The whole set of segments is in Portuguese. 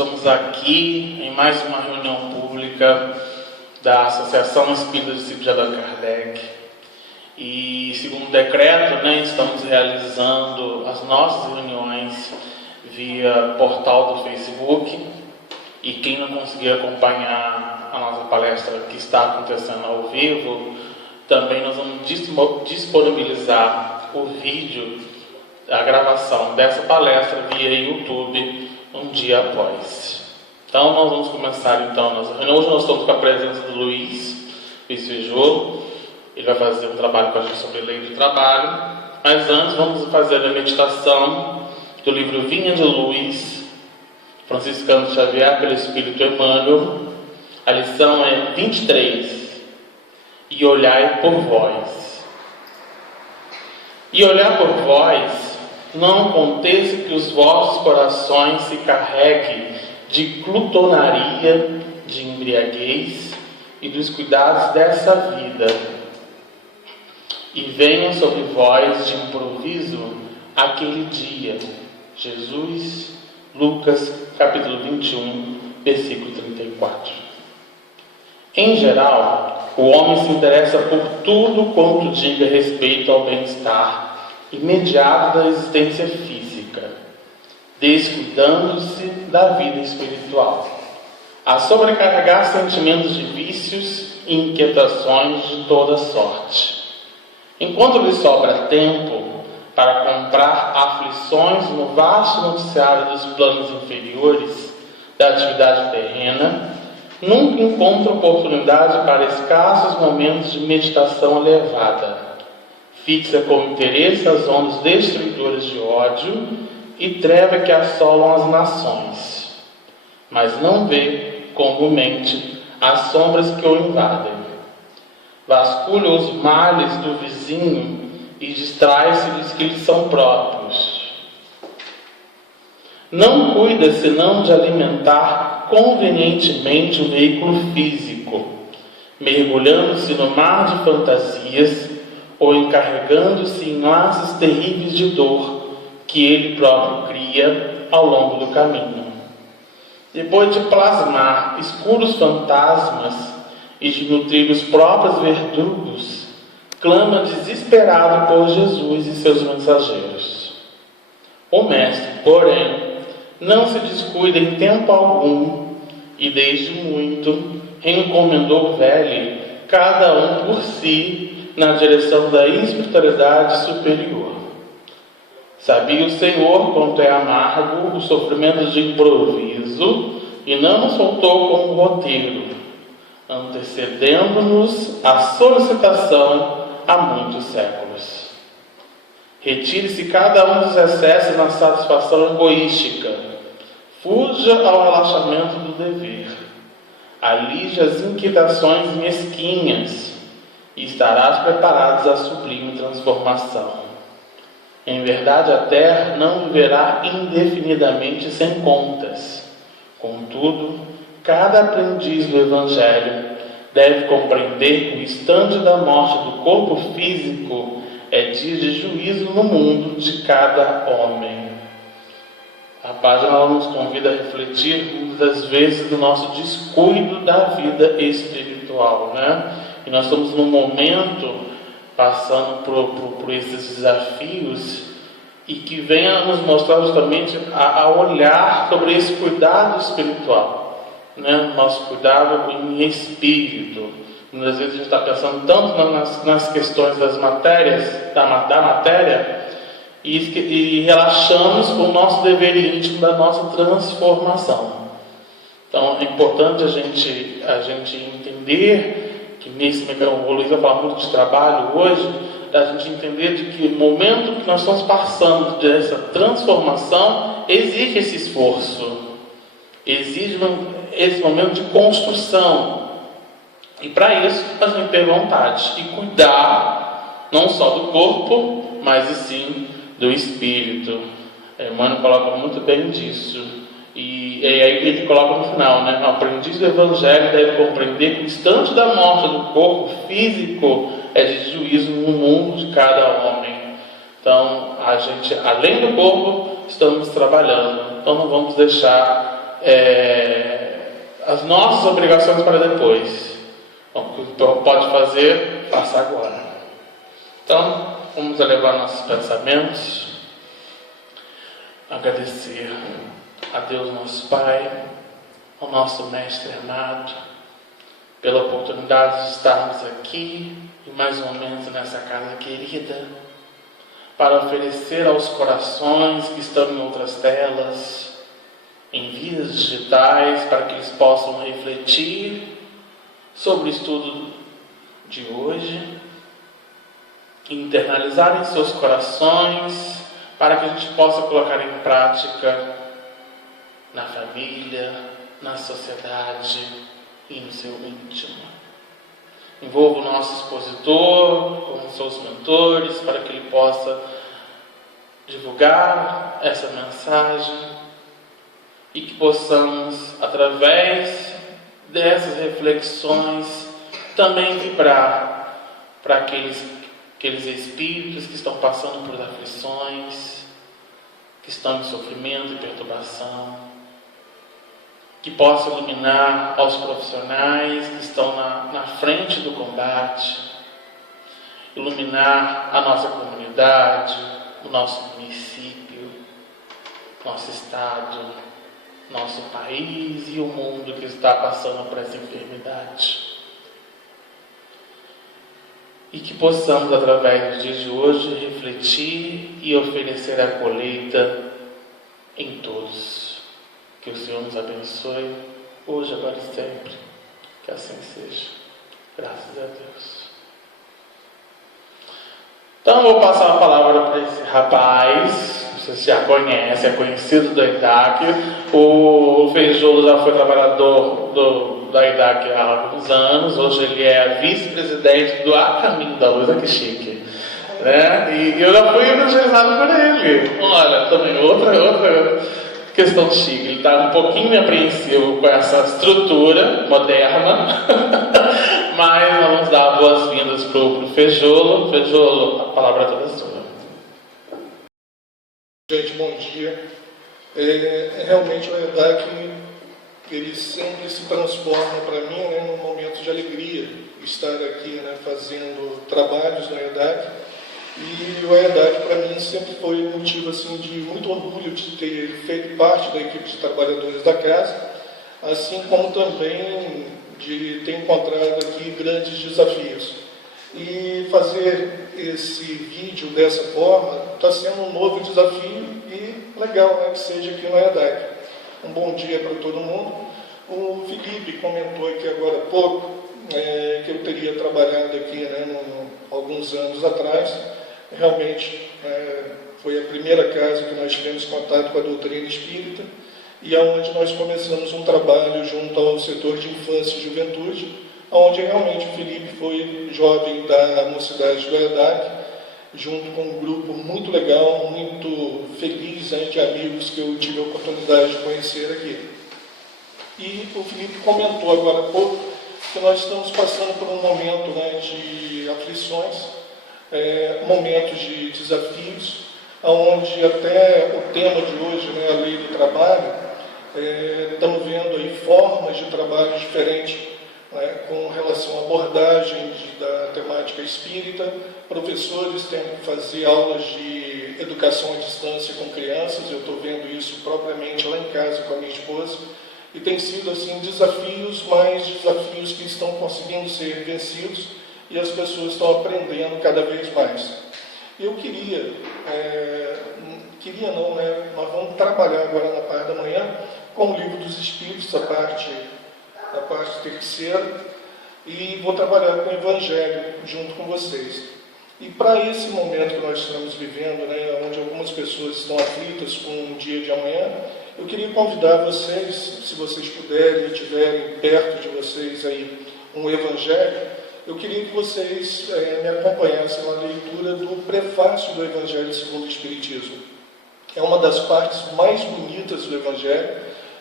estamos aqui em mais uma reunião pública da Associação Espírita Discípulos de Allan Kardec. E, segundo o decreto, estamos realizando as nossas reuniões via portal do Facebook. E quem não conseguir acompanhar a nossa palestra que está acontecendo ao vivo, também nós vamos disponibilizar o vídeo, a gravação dessa palestra via YouTube um dia após. Então nós vamos começar então nossa reunião. Hoje nós estamos com a presença do Luiz Feijô. Ele vai fazer um trabalho com a gente sobre lei do trabalho. Mas antes vamos fazer a meditação do livro Vinha de Luz, Franciscano Xavier, pelo Espírito Emmanuel. A lição é 23. E olhai por vós. E olhar por vós, não aconteça que os vossos corações se carreguem de glutonaria, de embriaguez e dos cuidados dessa vida, e venha sobre vós de improviso aquele dia. Jesus, Lucas, capítulo 21, versículo 34. Em geral, o homem se interessa por tudo quanto diga respeito ao bem-estar imediato da existência física, descuidando-se da vida espiritual, a sobrecarregar sentimentos de vícios e inquietações de toda sorte. Enquanto lhe sobra tempo para comprar aflições no vasto noticiário dos planos inferiores da atividade terrena, nunca encontra oportunidade para escassos momentos de meditação elevada. Fixa com interesse as ondas destruidoras de ódio e treva que assolam as nações, mas não vê comumente as sombras que o invadem. Vasculha os males do vizinho e distrai-se dos que lhe são próprios. Não cuida senão de alimentar convenientemente o veículo físico, mergulhando-se no mar de fantasias ou encarregando-se em laços terríveis de dor que ele próprio cria ao longo do caminho. Depois de plasmar escuros fantasmas e de nutrir os próprios verdugos, clama desesperado por Jesus e seus mensageiros. O Mestre, porém, não se descuida em tempo algum e desde muito encomendou velho cada um por si na direção da espiritualidade superior. Sabia o Senhor quanto é amargo o sofrimento de improviso e não nos soltou como roteiro, antecedendo-nos a solicitação há muitos séculos. Retire-se cada um dos excessos na satisfação egoística, fuja ao relaxamento do dever, alije as inquietações mesquinhas, e estarás preparados à sublime transformação. Em verdade, a terra não viverá indefinidamente sem contas. Contudo, cada aprendiz do Evangelho deve compreender que o instante da morte do corpo físico é dia de juízo no mundo de cada homem. A página nos convida a refletir muitas vezes do nosso descuido da vida espiritual, E nós estamos num momento passando por esses desafios e que venha nos mostrar justamente a olhar sobre esse cuidado espiritual, Nosso cuidado em espírito. Muitas vezes a gente está pensando tanto nas questões das matérias, da matéria, e relaxamos com o nosso dever íntimo da nossa transformação. Então é importante a gente entender que o Luiz vai falar muito de trabalho hoje, a gente entender de que o momento que nós estamos passando dessa transformação exige esse esforço, exige esse momento de construção, e para isso a gente tem vontade e cuidar não só do corpo, mas sim do espírito. Emmanuel coloca muito bem disso. E aí ele coloca no final, O aprendiz do Evangelho deve compreender que o instante da morte do corpo físico é de juízo no mundo de cada homem. Então, a gente, além do corpo, estamos trabalhando. Então, não vamos deixar as nossas obrigações para depois. Bom, o que pode fazer, faça agora. Então, vamos elevar nossos pensamentos, agradecer a Deus nosso Pai, ao nosso Mestre amado, pela oportunidade de estarmos aqui e mais um momento nessa casa querida, para oferecer aos corações que estão em outras telas, em vias digitais, para que eles possam refletir sobre o estudo de hoje, internalizar em seus corações, para que a gente possa colocar em prática na família, na sociedade e no seu íntimo. Envolva o nosso expositor com os seus mentores, para que ele possa divulgar essa mensagem e que possamos, através dessas reflexões, também vibrar para aqueles espíritos que estão passando por aflições, que estão em sofrimento e perturbação, que possa iluminar aos profissionais que estão na frente do combate, iluminar a nossa comunidade, o nosso município, nosso estado, nosso país e o mundo que está passando por essa enfermidade. E que possamos, através do dia de hoje, refletir e oferecer a colheita em todos. Que o Senhor nos abençoe, hoje, agora e sempre. Que assim seja. Graças a Deus. Então, eu vou passar a palavra para esse rapaz. Você já conhece, é conhecido da IDAC. O Feijolo já foi trabalhador da IDAC há alguns anos. Hoje ele é vice-presidente do A Caminho da Luz. Olha que chique, né? E eu já fui evangelizado por ele. Olha, também outra questão chique. Ele está um pouquinho apreensivo com essa estrutura moderna, mas nós vamos dar boas-vindas para o Feijolo. Feijolo, a palavra é toda sua. Gente, bom dia. Realmente o EDAC, ele sempre se transforma para mim, né, num momento de alegria estar aqui, né, fazendo trabalhos no EDAC. E o EDAC para mim sempre foi motivo assim, de muito orgulho de ter feito parte da equipe de trabalhadores da casa, assim como também de ter encontrado aqui grandes desafios. E fazer esse vídeo dessa forma está sendo um novo desafio e legal, né, que seja aqui no EDAC. Um bom dia para todo mundo. O Felipe comentou aqui agora há pouco que eu teria trabalhado aqui, né, alguns anos atrás. Realmente foi a primeira casa que nós tivemos contato com a doutrina espírita e aonde nós começamos um trabalho junto ao setor de infância e juventude, onde realmente o Felipe foi jovem da mocidade do EDAC, junto com um grupo muito legal, muito feliz, né, de amigos que eu tive a oportunidade de conhecer aqui. E o Felipe comentou agora há pouco que nós estamos passando por um momento, né, de aflições, momentos de desafios, onde até o tema de hoje, né, a lei do trabalho, estamos vendo aí formas de trabalho diferentes, né, com relação à abordagem da temática espírita, professores tendo que fazer aulas de educação à distância com crianças, eu estou vendo isso propriamente lá em casa com a minha esposa, e tem sido assim desafios, mais desafios que estão conseguindo ser vencidos, e as pessoas estão aprendendo cada vez mais. Eu queria não, né? Nós vamos trabalhar agora na parte da manhã com o Livro dos Espíritos, a parte terceira, e vou trabalhar com o Evangelho junto com vocês. E para esse momento que nós estamos vivendo, né, onde algumas pessoas estão aflitas com o dia de amanhã, eu queria convidar vocês, se vocês puderem e tiverem perto de vocês aí um Evangelho, eu queria que vocês me acompanhassem na leitura do prefácio do Evangelho segundo o Espiritismo. É uma das partes mais bonitas do Evangelho.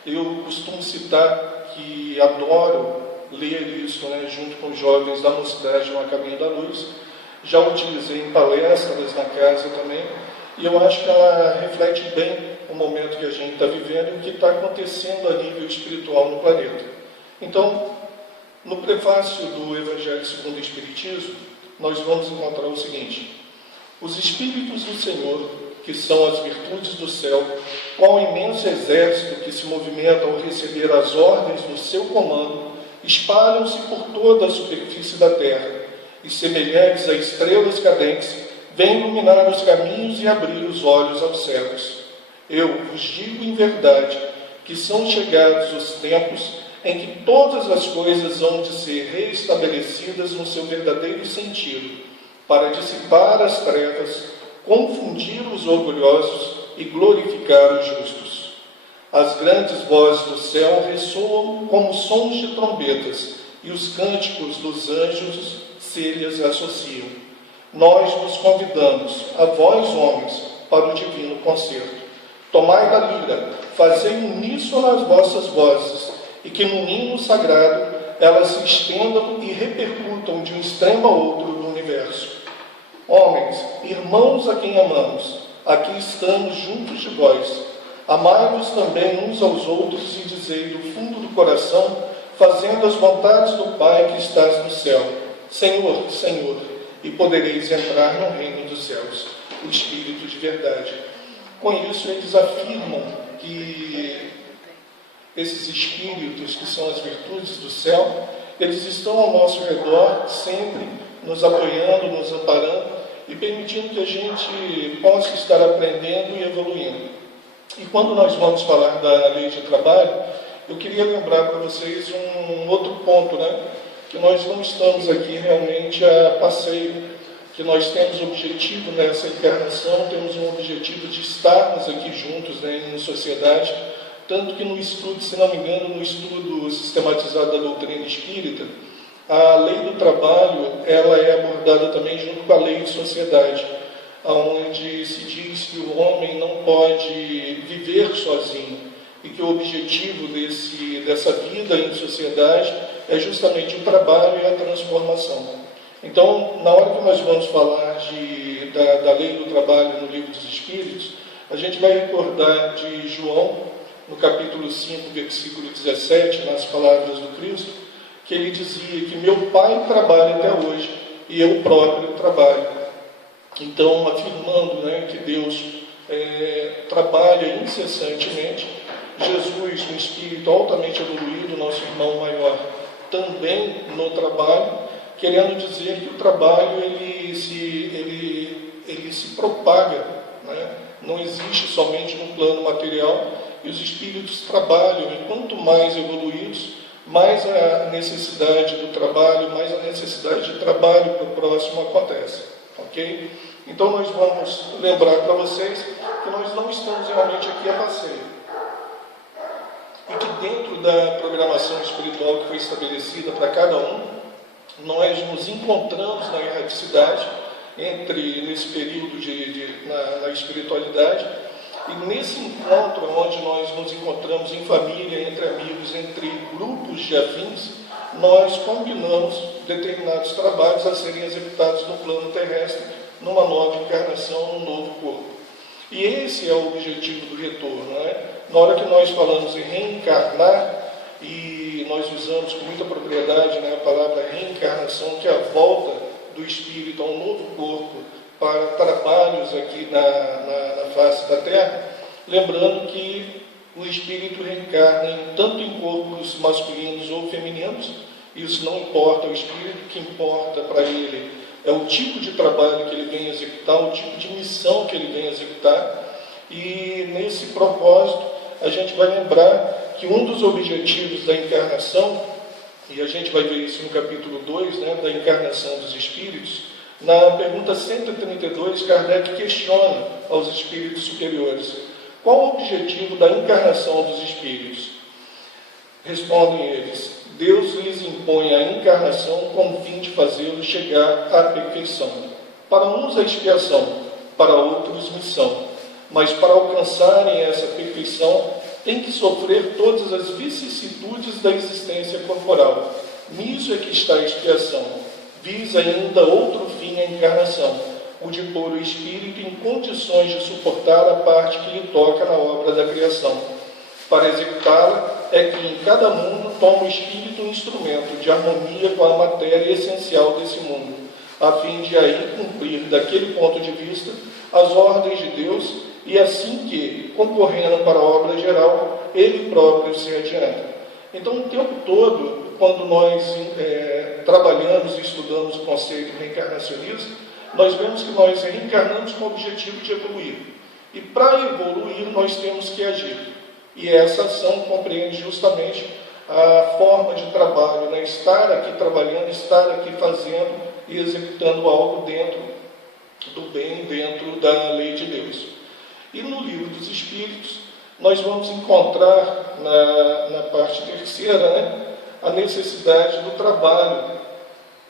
Eu costumo citar que adoro ler isso, né, junto com os jovens da mocidade no Caminho da Luz. Já utilizei em palestras na casa também, e eu acho que ela reflete bem o momento que a gente está vivendo e o que está acontecendo a nível espiritual no planeta. Então, no prefácio do Evangelho segundo o Espiritismo, nós vamos encontrar o seguinte: os Espíritos do Senhor, que são as virtudes do céu, qual imenso exército que se movimenta ao receber as ordens do seu comando, espalham-se por toda a superfície da terra, e semelhantes a estrelas cadentes, vêm iluminar os caminhos e abrir os olhos aos cegos. Eu vos digo em verdade que são chegados os tempos em que todas as coisas hão de ser reestabelecidas no seu verdadeiro sentido, para dissipar as trevas, confundir os orgulhosos e glorificar os justos. As grandes vozes do céu ressoam como sons de trombetas, e os cânticos dos anjos se lhes associam. Nós vos convidamos, a vós homens, para o divino concerto. Tomai da lira, fazei uníssono as vossas vozes, e que no hino sagrado elas se estendam e repercutam de um extremo a outro do universo. Homens, irmãos a quem amamos, aqui estamos juntos de vós. Amai-vos também uns aos outros e dizei do fundo do coração, fazendo as vontades do Pai que estás no céu: Senhor, Senhor, e podereis entrar no reino dos céus, o Espírito de verdade. Com isso, eles afirmam que esses Espíritos, que são as virtudes do céu, eles estão ao nosso redor, sempre nos apoiando, nos amparando e permitindo que a gente possa estar aprendendo e evoluindo. E quando nós vamos falar da lei de trabalho, eu queria lembrar para vocês um outro ponto, que nós não estamos aqui realmente a passeio, que nós temos objetivo nessa encarnação, temos um objetivo de estarmos aqui juntos, em sociedade, tanto que no estudo, se não me engano, no estudo sistematizado da doutrina espírita, a lei do trabalho, ela é abordada também junto com a lei de sociedade, onde se diz que o homem não pode viver sozinho e que o objetivo dessa vida em sociedade é justamente o trabalho e a transformação. Então, na hora que nós vamos falar da lei do trabalho no Livro dos Espíritos, a gente vai recordar de João, no capítulo 5, versículo 17, nas palavras do Cristo, que ele dizia que meu Pai trabalha até hoje e eu próprio trabalho. Então, afirmando que Deus trabalha incessantemente, Jesus, um espírito altamente evoluído, nosso irmão maior, também no trabalho, querendo dizer que o trabalho ele se propaga, não existe somente no plano material, e os espíritos trabalham, e quanto mais evoluídos, mais a necessidade do trabalho, mais a necessidade de trabalho para o próximo acontece, ok? Então nós vamos lembrar para vocês que nós não estamos realmente aqui a passeio, e que dentro da programação espiritual que foi estabelecida para cada um, nós nos encontramos na erraticidade, nesse período na espiritualidade, e nesse encontro, onde nós nos encontramos em família, entre amigos, entre grupos de afins, nós combinamos determinados trabalhos a serem executados no plano terrestre, numa nova encarnação, num novo corpo. E esse é o objetivo do retorno. Na hora que nós falamos em reencarnar, e nós usamos com muita propriedade a palavra reencarnação, que é a volta do espírito a um novo corpo para trabalhos aqui na face da Terra, lembrando que o espírito reencarna tanto em corpos masculinos ou femininos, isso não importa ao espírito, o que importa para ele é o tipo de trabalho que ele vem executar, o tipo de missão que ele vem executar, e nesse propósito a gente vai lembrar que um dos objetivos da encarnação, e a gente vai ver isso no capítulo 2, da encarnação dos espíritos, na pergunta 132, Kardec questiona aos espíritos superiores: qual o objetivo da encarnação dos espíritos? Respondem eles: Deus lhes impõe a encarnação com o fim de fazê-los chegar à perfeição. Para uns a expiação, para outros missão. Mas para alcançarem essa perfeição, tem que sofrer todas as vicissitudes da existência corporal. Nisso é que está a expiação. Visa ainda outro fim a encarnação, o de pôr o espírito em condições de suportar a parte que lhe toca na obra da criação. Para executá-la, é que em cada mundo toma o espírito um instrumento de harmonia com a matéria essencial desse mundo, a fim de aí cumprir, daquele ponto de vista, as ordens de Deus, e assim que, concorrendo para a obra geral, ele próprio se adianta. Então, o tempo todo, quando nós trabalhamos e estudamos o conceito reencarnacionista, nós vemos que nós reencarnamos com o objetivo de evoluir. E para evoluir, nós temos que agir. E essa ação compreende justamente a forma de trabalho, né? Estar aqui trabalhando, estar aqui fazendo e executando algo dentro do bem, dentro da lei de Deus. E no Livro dos Espíritos, nós vamos encontrar na parte terceira, né, a necessidade do trabalho.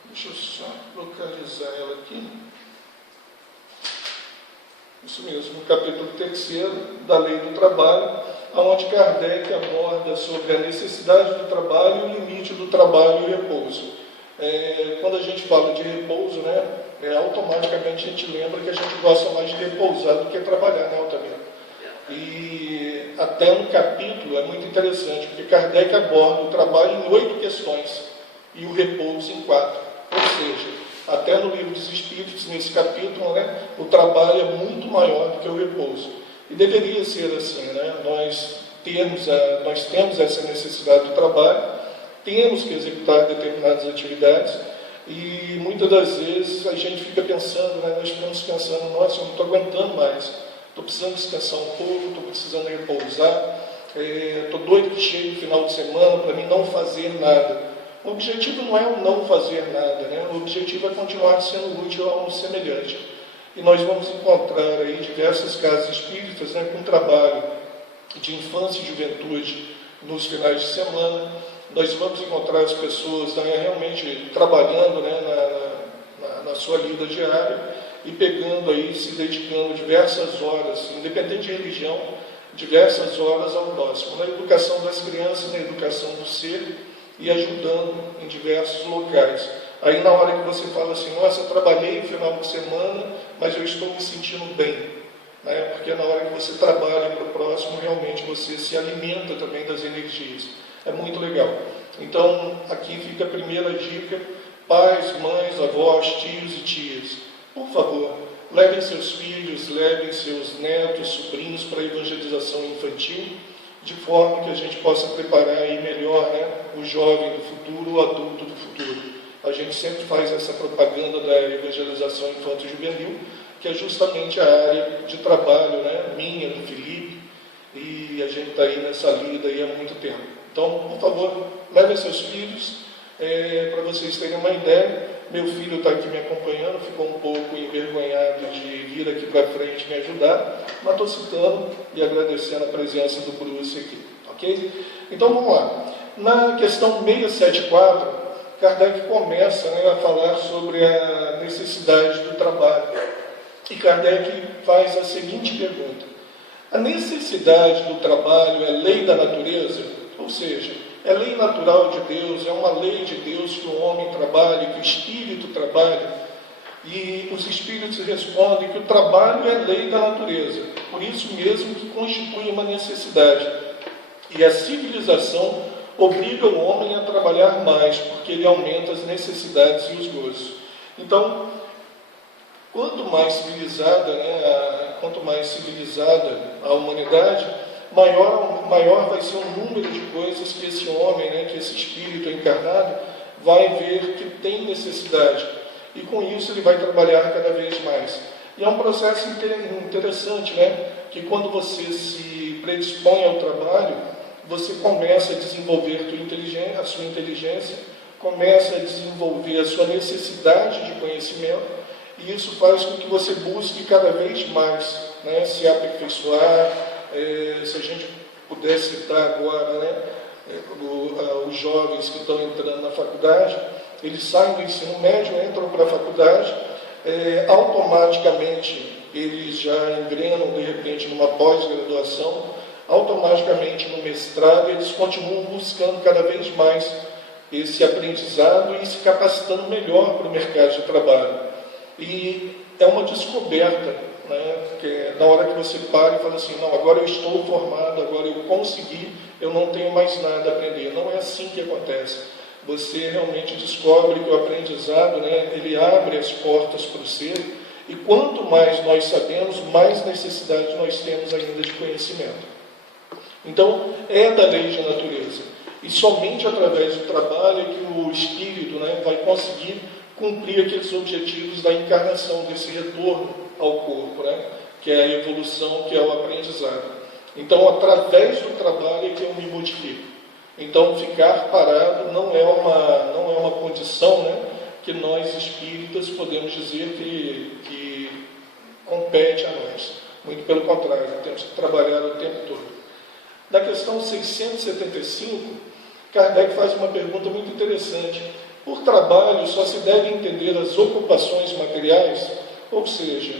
Deixa eu só localizar ela aqui. Isso mesmo, no capítulo 3 da Lei do Trabalho, onde Kardec aborda sobre a necessidade do trabalho e o limite do trabalho e repouso. Quando a gente fala de repouso, né, automaticamente a gente lembra que a gente gosta mais de repousar do que trabalhar, né, Altamira? E até no capítulo é muito interessante, porque Kardec aborda o trabalho em 8 questões e o repouso em 4. Ou seja, até no Livro dos Espíritos, nesse capítulo, né, o trabalho é muito maior do que o repouso. E deveria ser assim, né? Nós temos essa necessidade do trabalho, temos que executar determinadas atividades, e muitas das vezes a gente fica pensando, né, nós ficamos pensando, nossa, eu não estou aguentando mais, estou precisando descansar um pouco, estou precisando repousar, estou doido que chegue no final de semana para mim não fazer nada. O objetivo não é o não fazer nada, né? O objetivo é continuar sendo útil a um semelhante. E nós vamos encontrar aí diversas casas espíritas, né, com trabalho de infância e juventude nos finais de semana. Nós vamos encontrar as pessoas, né, realmente trabalhando, né, na sua vida diária e pegando aí, se dedicando diversas horas, independente de religião, diversas horas ao próximo, na educação das crianças, na educação do ser, e ajudando em diversos locais. Aí na hora que você fala assim, nossa, eu trabalhei no final de semana, mas eu estou me sentindo bem, né? Porque na hora que você trabalha para o próximo, realmente você se alimenta também das energias. É muito legal. Então, aqui fica a primeira dica: pais, mães, avós, tios e tias, por favor, levem seus filhos, levem seus netos, sobrinhos para a evangelização infantil, de forma que a gente possa preparar aí melhor, né, o jovem do futuro, o adulto do futuro. A gente sempre faz essa propaganda da evangelização infanto-juvenil, que é justamente a área de trabalho, né, minha, do Felipe, e a gente está aí nessa lida aí há muito tempo. Então, por favor, levem seus filhos, para vocês terem uma ideia. Meu filho está aqui me acompanhando, ficou um pouco envergonhado de vir aqui para frente me ajudar, mas estou citando e agradecendo a presença do Bruce aqui, ok? Então, vamos lá. Na questão 674, Kardec começa, né, a falar sobre a necessidade do trabalho. E Kardec faz a seguinte pergunta: a necessidade do trabalho é lei da natureza? Ou seja, é lei natural de Deus, é uma lei de Deus que o homem trabalhe, que o espírito trabalhe? E os espíritos respondem que o trabalho é lei da natureza, por isso mesmo que constitui uma necessidade. E a civilização obriga o homem a trabalhar mais, porque ele aumenta as necessidades e os gozos. Então, quanto mais civilizada, né, a humanidade, maior vai ser o número de coisas que esse homem, né, que esse espírito encarnado vai ver que tem necessidade. E com isso ele vai trabalhar cada vez mais. E é um processo interessante, né, que quando você se predispõe ao trabalho, você começa a desenvolver a sua inteligência, começa a desenvolver a sua necessidade de conhecimento, e isso faz com que você busque cada vez mais, né, se aperfeiçoar. Se a gente puder citar agora, né, os jovens que estão entrando na faculdade, eles saem do ensino médio, entram para a faculdade, automaticamente eles já engrenam de repente numa pós-graduação, automaticamente no mestrado, eles continuam buscando cada vez mais esse aprendizado e se capacitando melhor para o mercado de trabalho. E é uma descoberta, né? Que na hora que você para e fala assim, não, agora eu estou formado, agora eu consegui, eu não tenho mais nada a aprender. Não é assim que acontece. Você realmente descobre que o aprendizado, né, ele abre as portas para o ser, e quanto mais nós sabemos, mais necessidade nós temos ainda de conhecimento. Então, é da lei de natureza. E somente através do trabalho é que o espírito, né, vai conseguir cumprir aqueles objetivos da encarnação, desse retorno ao corpo, né, que é a evolução, que é o aprendizado. Então, através do trabalho é que eu me modifico. Então, ficar parado não é uma condição, né, que nós espíritas podemos dizer que compete a nós. Muito pelo contrário, temos que trabalhar o tempo todo. Na questão 675, Kardec faz uma pergunta muito interessante. Por trabalho só se deve entender as ocupações materiais? Ou seja,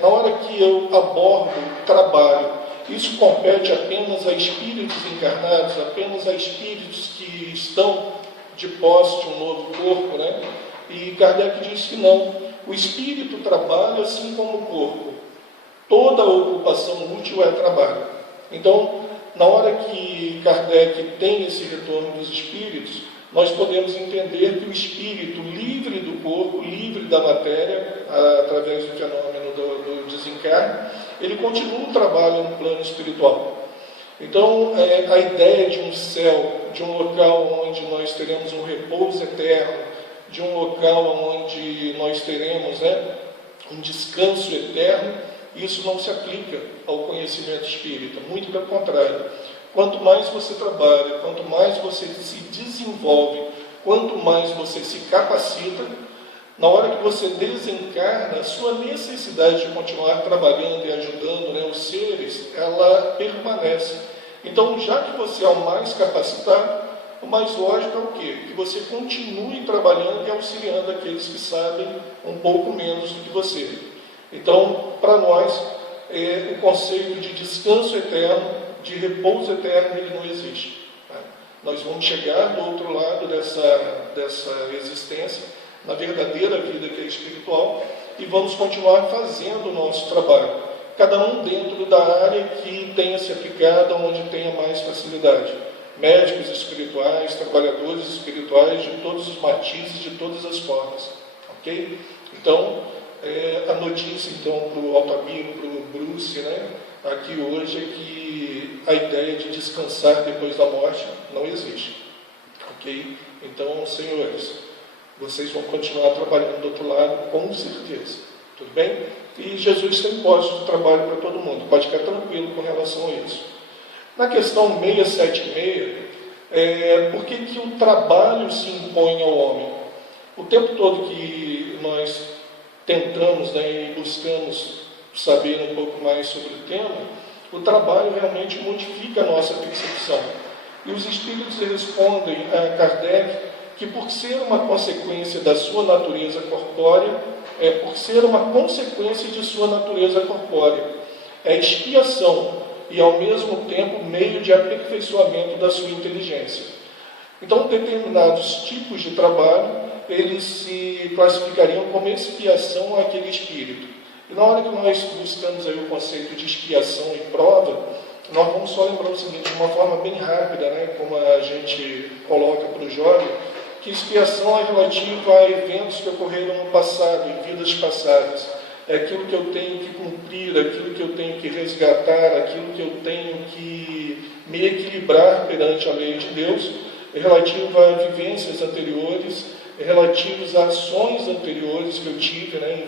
na hora que eu abordo trabalho, isso compete apenas a espíritos encarnados, apenas a espíritos que estão de posse de um novo corpo, né? E Kardec diz que não. O espírito trabalha assim como o corpo. Toda ocupação útil é trabalho. Então, na hora que Kardec tem esse retorno dos espíritos, nós podemos entender que o espírito livre do corpo, livre da matéria, através do fenômeno do desencarne, ele continua o trabalho no plano espiritual. Então, a ideia de um céu, de um local onde nós teremos um repouso eterno, de um local onde nós teremos, né, um descanso eterno, isso não se aplica ao conhecimento espírita, muito pelo contrário. Quanto mais você trabalha, quanto mais você se desenvolve, quanto mais você se capacita, na hora que você desencarna, a sua necessidade de continuar trabalhando e ajudando, né, os seres, ela permanece. Então, já que você é o mais capacitado, o mais lógico é o quê? Que você continue trabalhando e auxiliando aqueles que sabem um pouco menos do que você. Então, para nós, o conceito de descanso eterno, de repouso eterno, ele não existe. Né? Nós vamos chegar do outro lado dessa existência, na verdadeira vida que é espiritual, e vamos continuar fazendo o nosso trabalho, cada um dentro da área que tenha se aplicado, onde tenha mais facilidade. Médicos espirituais, trabalhadores espirituais, de todos os matizes, de todas as formas. Ok? Então, a notícia então, para o Altamiro, para o Bruce, né, aqui hoje, é que a ideia de descansar depois da morte não existe. Ok? Então, senhores, vocês vão continuar trabalhando do outro lado, com certeza. Tudo bem? E Jesus tem posto de trabalho para todo mundo. Pode ficar tranquilo com relação a isso. Na questão 676, por que o trabalho se impõe ao homem? O tempo todo que nós tentamos, né, e buscamos saber um pouco mais sobre o tema, o trabalho realmente modifica a nossa percepção. E os espíritos respondem a Kardec que, por ser uma consequência da sua natureza corpórea, por ser uma consequência de sua natureza corpórea, é expiação e, ao mesmo tempo, meio de aperfeiçoamento da sua inteligência. Então, determinados tipos de trabalho, eles se classificariam como expiação àquele espírito. E na hora que nós buscamos aí o conceito de expiação e prova, nós vamos só lembrar o seguinte, de uma forma bem rápida, né, como a gente coloca para o jovem, que expiação é relativa a eventos que ocorreram no passado, em vidas passadas. É aquilo que eu tenho que cumprir, aquilo que eu tenho que resgatar, aquilo que eu tenho que me equilibrar perante a lei de Deus, é relativo a vivências anteriores, é relativos a ações anteriores que eu tive, né, em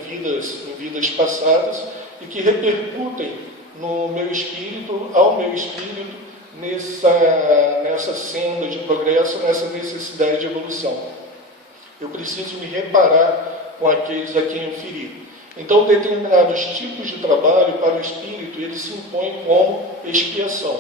vidas passadas, e que repercutem no meu espírito, ao meu espírito, nessa senda de progresso, nessa necessidade de evolução. Eu preciso me reparar com aqueles a quem eu feri. Então, determinados tipos de trabalho para o espírito, eles se impõem como expiação,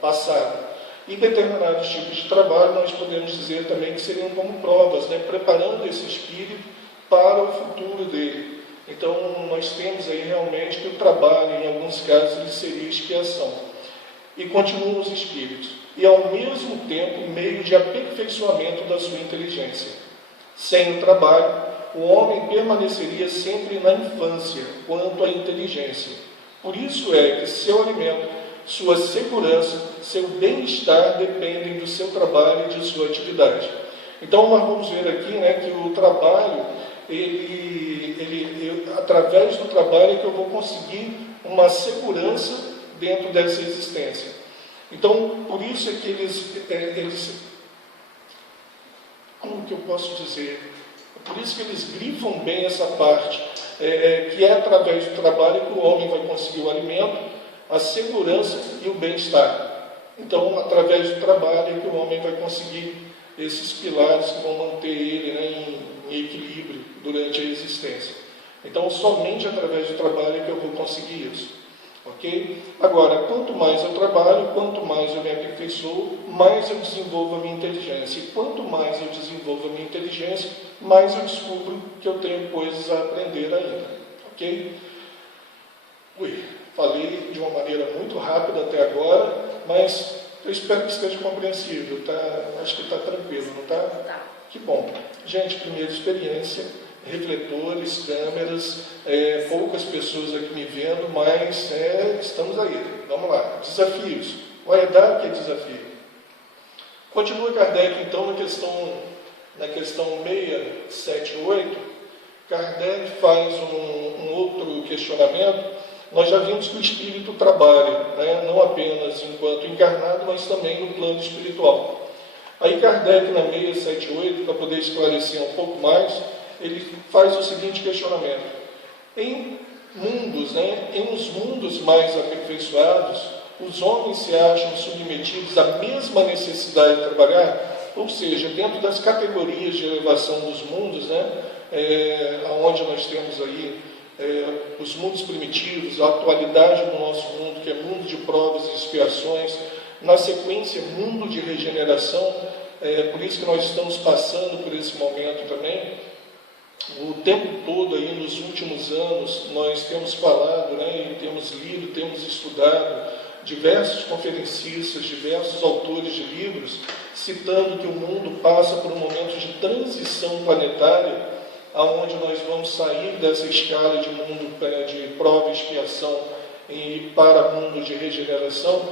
passado. E determinados tipos de trabalho, nós podemos dizer também que seriam como provas, né, preparando esse espírito para o futuro dele. Então, nós temos aí realmente que o trabalho, em alguns casos, ele seria expiação. E continuam os espíritos. E, ao mesmo tempo, meio de aperfeiçoamento da sua inteligência. Sem o trabalho, o homem permaneceria sempre na infância quanto à inteligência. Por isso é que seu alimento, sua segurança, seu bem-estar dependem do seu trabalho e de sua atividade. Então, nós vamos ver aqui, né, que o trabalho, através do trabalho é que eu vou conseguir uma segurança dentro dessa existência. Então, por isso é que eles como que eu posso dizer? Por isso que eles grifam bem essa parte, que é através do trabalho que o homem vai conseguir o alimento, a segurança e o bem-estar. Então, através do trabalho é que o homem vai conseguir esses pilares que vão manter ele, né, em equilíbrio durante a existência. Então, somente através do trabalho é que eu vou conseguir isso. Ok? Agora, quanto mais eu trabalho, quanto mais eu me aperfeiçoo, mais eu desenvolvo a minha inteligência. E quanto mais eu desenvolvo a minha inteligência, mais eu descubro que eu tenho coisas a aprender ainda. Ok? Falei de uma maneira muito rápida até agora, mas eu espero que esteja compreensível. Acho que está tranquilo, não está? Tá. Que bom. Gente, primeira experiência. Refletores, câmeras, poucas pessoas aqui me vendo, mas estamos aí. Vamos lá. Desafios. Vai dar que é desafio. Continua Kardec, então, na questão 678. Kardec faz um outro questionamento. Nós já vimos que o espírito trabalha, né, não apenas enquanto encarnado, mas também no plano espiritual. Aí Kardec, na 678, para poder esclarecer um pouco mais, ele faz o seguinte questionamento. Em uns mundos mais aperfeiçoados, os homens se acham submetidos à mesma necessidade de trabalhar, ou seja, dentro das categorias de elevação dos mundos, né, onde nós temos aí os mundos primitivos, a atualidade do nosso mundo, que é mundo de provas e expiações, na sequência, mundo de regeneração, por isso que nós estamos passando por esse momento também. O tempo todo aí, nos últimos anos, nós temos falado, né, e temos lido, temos estudado diversos conferencistas, diversos autores de livros, citando que o mundo passa por um momento de transição planetária, aonde nós vamos sair dessa escala de mundo de prova e expiação para mundo de regeneração,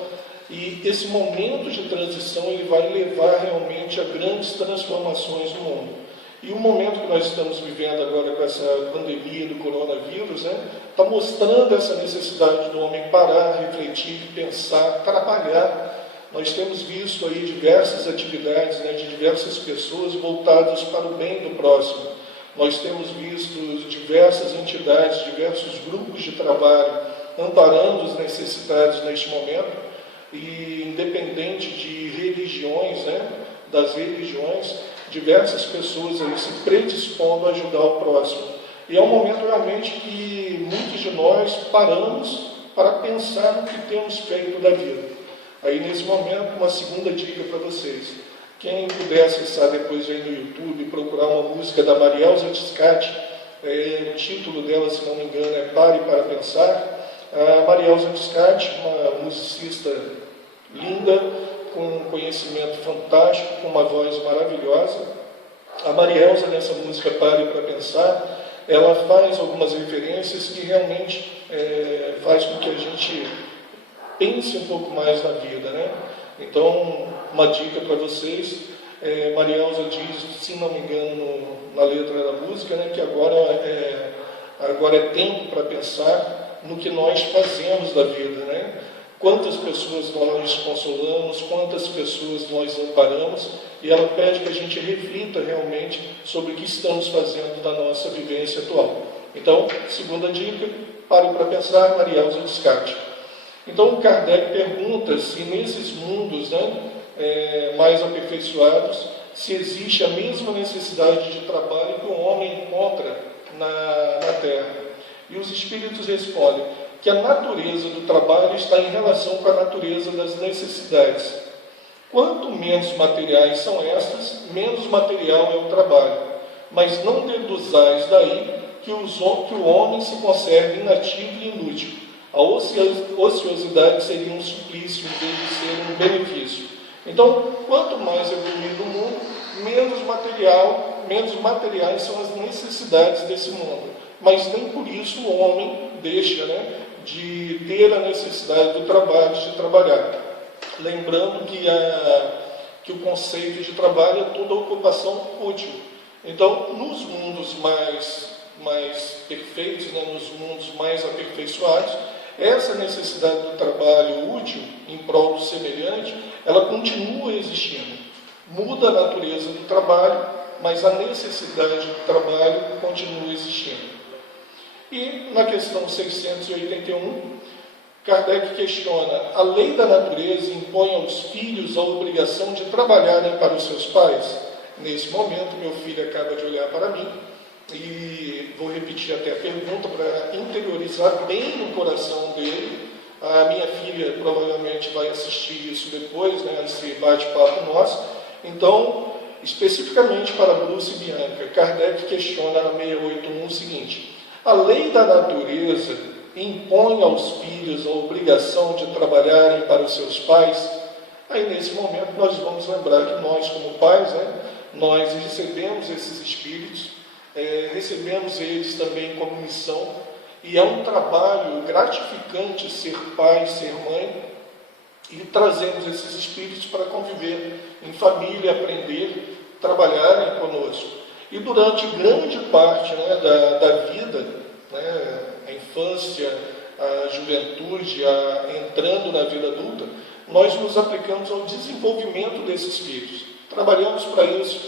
e esse momento de transição ele vai levar realmente a grandes transformações no mundo. E o momento que nós estamos vivendo agora com essa pandemia do coronavírus, né, está mostrando essa necessidade do homem parar, refletir, pensar, trabalhar. Nós temos visto aí diversas atividades, né, de diversas pessoas voltadas para o bem do próximo. Nós temos visto diversas entidades, diversos grupos de trabalho amparando os necessitados neste momento, e independente de religiões, né, das religiões, diversas pessoas aí se predispondo a ajudar o próximo. E é um momento realmente que muitos de nós paramos para pensar no que temos feito da vida. Aí nesse momento, uma segunda dica para vocês. Quem puder acessar depois aí no YouTube, procurar uma música da Marielza Tiscati, o título dela, se não me engano, é Pare para Pensar. A Marielza Tiscati, uma musicista linda, com um conhecimento fantástico, com uma voz maravilhosa. A Marielza, nessa música Pare para Pensar, ela faz algumas referências que realmente faz com que a gente pense um pouco mais na vida, né? Então, uma dica para vocês, Marielza diz, se não me engano, na letra da música, né, que agora é tempo para pensar no que nós fazemos da vida, né? Quantas pessoas nós consolamos, quantas pessoas nós amparamos, e ela pede que a gente reflita realmente sobre o que estamos fazendo da nossa vivência atual. Então, segunda dica, pare para pensar, Marielza Tiscati. Então, Kardec pergunta se nesses mundos, né, mais aperfeiçoados, se existe a mesma necessidade de trabalho que o homem encontra na Terra. E os espíritos respondem que a natureza do trabalho está em relação com a natureza das necessidades. Quanto menos materiais são estas, menos material é o trabalho. Mas não deduzais daí que o homem se conserve inativo e inútil. A ociosidade seria um suplício em vez de ser um benefício. Então, quanto mais evoluído o mundo, menos material, menos materiais são as necessidades desse mundo. Mas nem por isso o homem deixa, né, de ter a necessidade do trabalho, de trabalhar. Lembrando que o conceito de trabalho é toda ocupação útil. Então, nos mundos mais perfeitos, né, nos mundos mais aperfeiçoados, essa necessidade do trabalho útil em prol do semelhante, ela continua existindo. Muda a natureza do trabalho, mas a necessidade do trabalho continua existindo. E na questão 681, Kardec questiona: a lei da natureza impõe aos filhos a obrigação de trabalharem para os seus pais? Nesse momento, meu filho acaba de olhar para mim, e vou repetir até a pergunta para interiorizar bem no coração dele. A minha filha provavelmente vai assistir isso depois, né, esse bate-papo nosso. Então, especificamente para Bruce e Bianca, Kardec questiona na 681 o seguinte: a lei da natureza impõe aos filhos a obrigação de trabalharem para os seus pais? Aí, nesse momento, nós vamos lembrar que nós, como pais, né, nós recebemos esses espíritos, recebemos eles também como missão, e é um trabalho gratificante ser pai, ser mãe, e trazemos esses espíritos para conviver em família, aprender, trabalharem conosco. E durante grande parte, né, da vida, né, a infância, a juventude, entrando na vida adulta, nós nos aplicamos ao desenvolvimento desses filhos. Trabalhamos para isso,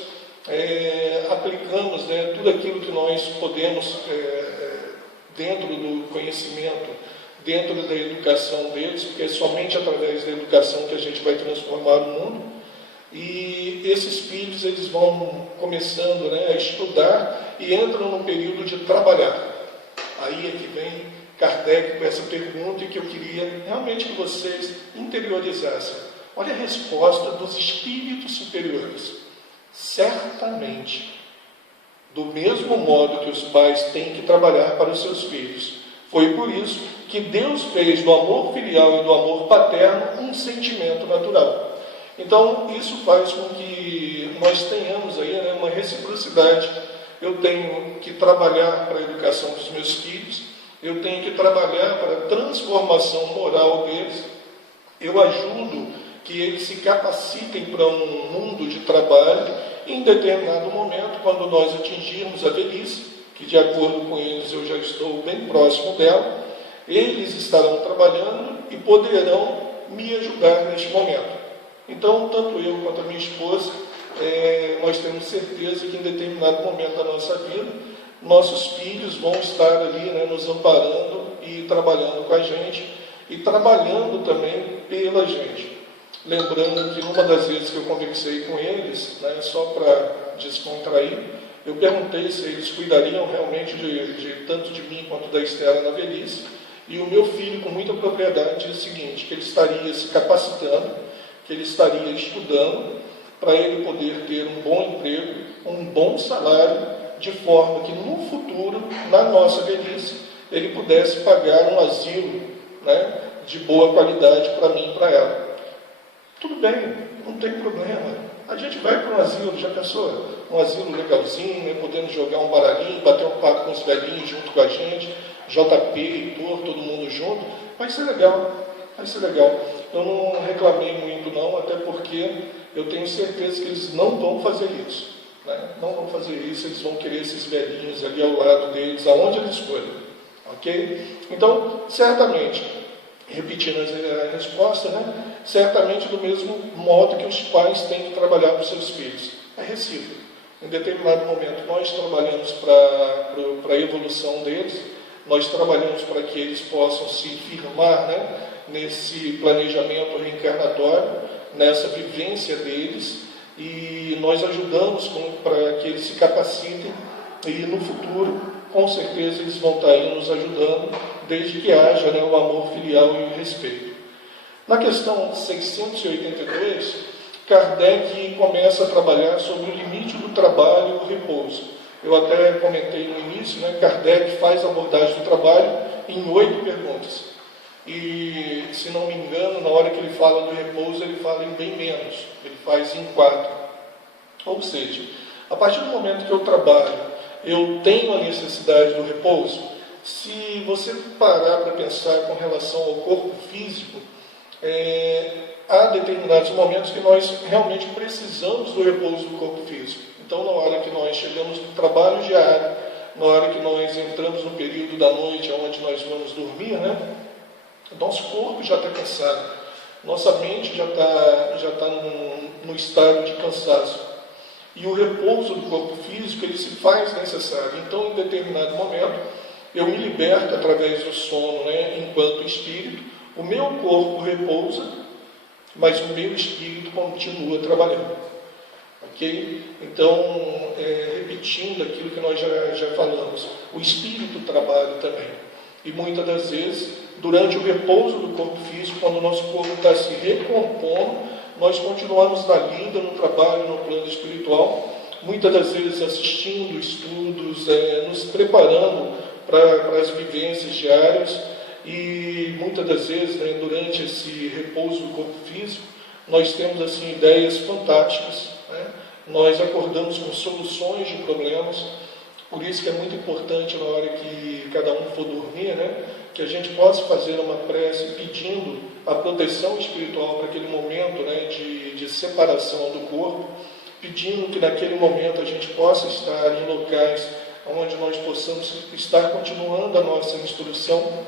aplicamos, né, tudo aquilo que nós podemos dentro do conhecimento, dentro da educação deles, porque é somente através da educação que a gente vai transformar o mundo. E esses filhos, eles vão começando, né, a estudar e entram num período de trabalhar. Aí é que vem Kardec com essa pergunta, e que eu queria realmente que vocês interiorizassem. Olha a resposta dos espíritos superiores. Certamente, do mesmo modo que os pais têm que trabalhar para os seus filhos, foi por isso que Deus fez do amor filial e do amor paterno um sentimento natural. Então, isso faz com que nós tenhamos aí, né, uma reciprocidade. Eu tenho que trabalhar para a educação dos meus filhos, eu tenho que trabalhar para a transformação moral deles, eu ajudo que eles se capacitem para um mundo de trabalho, e em determinado momento, quando nós atingirmos a velhice, que de acordo com eles eu já estou bem próximo dela, eles estarão trabalhando e poderão me ajudar neste momento. Então, tanto eu quanto a minha esposa, nós temos certeza que em determinado momento da nossa vida, nossos filhos vão estar ali, né, nos amparando e trabalhando com a gente, e trabalhando também pela gente. Lembrando que numa das vezes que eu conversei com eles, né, só para descontrair, eu perguntei se eles cuidariam realmente tanto de mim quanto da Estela na velhice, e o meu filho, com muita propriedade, disse o seguinte: que ele estaria se capacitando, que ele estaria estudando, para ele poder ter um bom emprego, um bom salário, de forma que no futuro, na nossa velhice, ele pudesse pagar um asilo, né, de boa qualidade para mim e para ela. Tudo bem, não tem problema. A gente vai para um asilo, já pensou? Um asilo legalzinho, né, podendo jogar um baralhinho, bater um papo com os velhinhos junto com a gente, JP, Heitor, todo mundo junto. Vai ser legal, vai ser legal. Eu não reclamei muito não, até porque eu tenho certeza que eles não vão fazer isso. Né? Não vão fazer isso, eles vão querer esses velhinhos ali ao lado deles, aonde eles forem. Ok? Então, certamente, repetindo a resposta, né? Certamente do mesmo modo que os pais têm que trabalhar para os seus filhos. É recíproco. Em determinado momento, nós trabalhamos para a evolução deles, nós trabalhamos para que eles possam se firmar, né, nesse planejamento reencarnatório, nessa vivência deles, e nós ajudamos para que eles se capacitem, e no futuro, com certeza, eles vão estar aí nos ajudando, desde que haja, né, o amor filial e o respeito. Na questão 682, Kardec começa a trabalhar sobre o limite do trabalho e o repouso. Eu até comentei no início, né, Kardec faz a abordagem do trabalho em 8 perguntas. E, se não me engano, na hora que ele fala do repouso, ele fala em bem menos. Ele faz em 4. Ou seja, A partir do momento que eu trabalho, eu tenho a necessidade do repouso. Se você parar para pensar com relação ao corpo físico, há determinados momentos que nós realmente precisamos do repouso do corpo físico. Então, na hora que nós chegamos no trabalho diário, na hora que nós entramos no período da noite, onde nós vamos dormir, né? Nosso corpo já está cansado, nossa mente já está no estado de cansaço. E o repouso do corpo físico, ele se faz necessário. Então, em determinado momento, eu me liberto através do sono, né? Enquanto espírito, o meu corpo repousa, mas o meu espírito continua trabalhando. Ok? Então, repetindo aquilo que nós já falamos, o espírito trabalha também. E muitas das vezes, durante o repouso do corpo físico, quando o nosso corpo está se recompondo, nós continuamos na lida, no trabalho, no plano espiritual, muitas das vezes assistindo estudos, nos preparando para as vivências diárias, e muitas das vezes, né, durante esse repouso do corpo físico, nós temos assim ideias fantásticas, né? Nós acordamos com soluções de problemas. Por isso que é muito importante, na hora que cada um for dormir, né, que a gente possa fazer uma prece pedindo a proteção espiritual para aquele momento, né, de separação do corpo, pedindo que naquele momento a gente possa estar em locais onde nós possamos estar continuando a nossa instrução,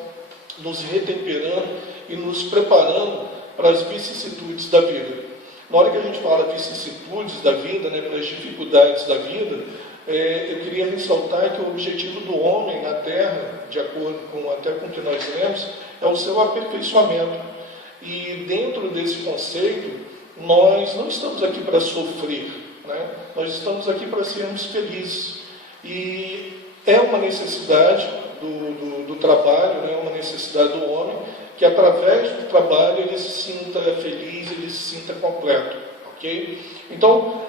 nos retemperando e nos preparando para as vicissitudes da vida. Na hora que a gente fala vicissitudes da vida, né, para as dificuldades da vida, eu queria ressaltar que o objetivo do homem na Terra, de acordo até com o que nós lemos, é o seu aperfeiçoamento. E dentro desse conceito, nós não estamos aqui para sofrer, né? Nós estamos aqui para sermos felizes. E é uma necessidade do trabalho, né? Uma necessidade do homem, que através do trabalho ele se sinta feliz, ele se sinta completo. Ok? Então,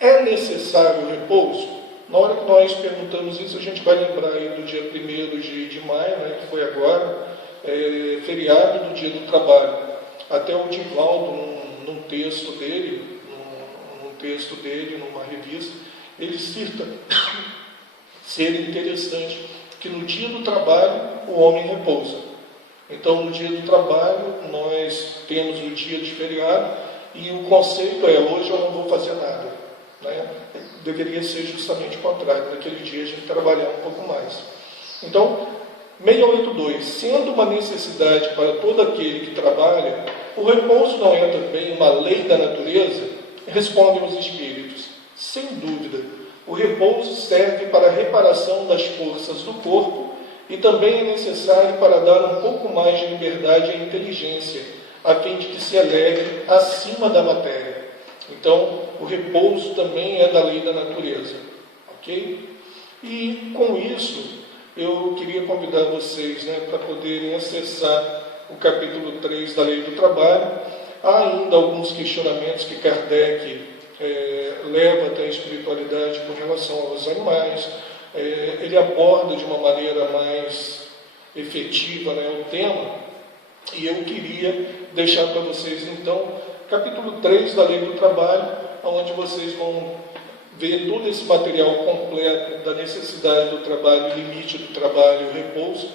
é necessário o repouso? Na hora que nós perguntamos isso, a gente vai lembrar aí do dia 1º de maio, né, que foi agora, feriado do dia do trabalho. Até o Divaldo, num texto dele, numa revista, ele cita ser interessante que no dia do trabalho o homem repousa. Então, no dia do trabalho, nós temos o dia de feriado e o conceito é: hoje eu não vou fazer nada, né? Deveria ser justamente o contrário, naquele dia a gente trabalhar um pouco mais. Então, 682, sendo uma necessidade para todo aquele que trabalha, o repouso não é também uma lei da natureza? Respondem os espíritos: sem dúvida, o repouso serve para a reparação das forças do corpo e também é necessário para dar um pouco mais de liberdade à inteligência, a fim de que se eleve acima da matéria. Então, o repouso também é da lei da natureza, ok? E com isso, eu queria convidar vocês, né, para poderem acessar o capítulo 3 da Lei do Trabalho. Há ainda alguns questionamentos que Kardec leva até a espiritualidade com relação aos animais. Ele aborda de uma maneira mais efetiva, né, o tema, e eu queria deixar para vocês, então, capítulo 3 da Lei do Trabalho, onde vocês vão ver todo esse material completo da necessidade do trabalho, limite do trabalho, repouso,